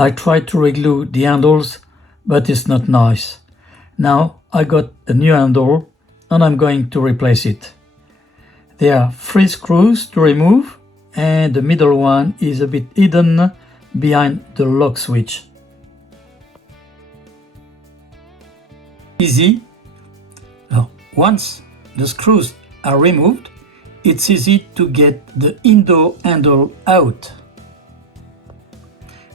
I tried to reglue the handles, but it's not nice. Now I got a new handle and I'm going to replace it. There are 3 screws to remove and the middle one is a bit hidden behind the lock switch. Easy. Once the screws are removed, it's easy to get the indoor handle out.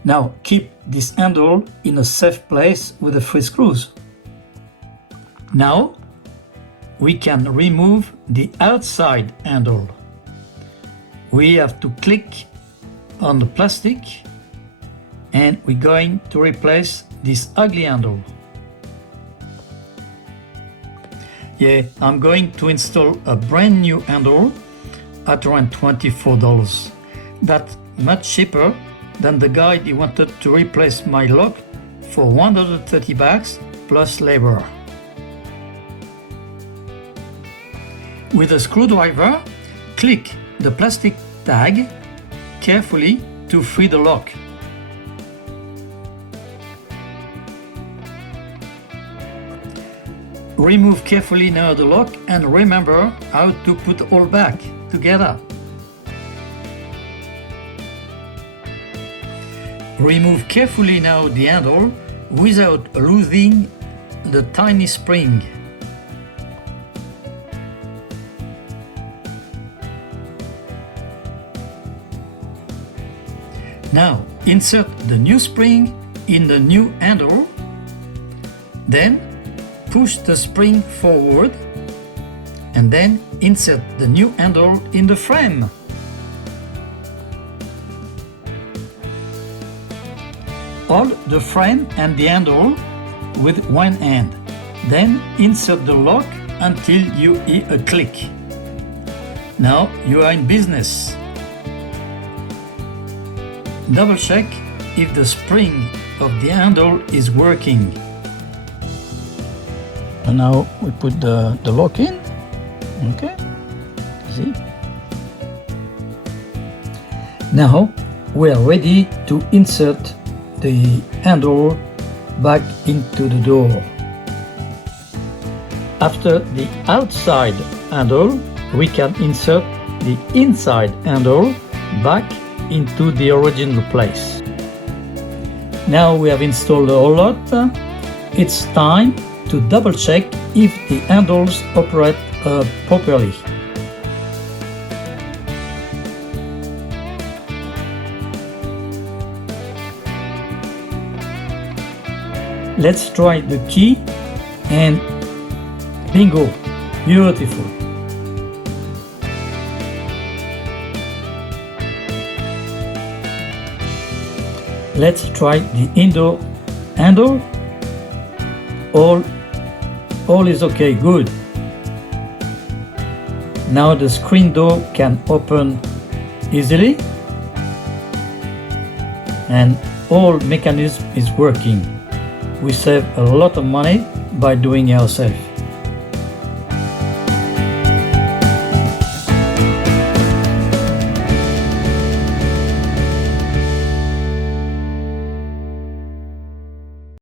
Now keep this handle in a safe place with the 3 screws. Now we can remove the outside handle. We have to click on the plastic and we're going to replace this ugly handle. Yeah, I'm going to install a brand new handle at around $24. That's much cheaper than the guy he wanted to replace my lock for $130 plus labor. With a screwdriver, click the plastic tag carefully to free the lock. Remove carefully now the lock and remember how to put all back together. Remove carefully now the handle without losing the tiny spring. Now insert the new spring in the new handle, then push the spring forward and then insert the new handle in the frame. Hold the frame and the handle with one hand, then insert the lock until you hear a click. Now you are in business. Double check if the spring of the handle is working. And now we put the lock in. Okay, see? Now we are ready to insert the handle back into the door. After the outside handle, we can insert the inside handle back into the original place. Now we have installed the whole lot. It's time to double check if the handles operate properly. Let's try the key and bingo, beautiful. Let's try the indoor handle. All is okay, good. Now the screen door can open easily and all mechanism is working. We save a lot of money by doing it ourselves.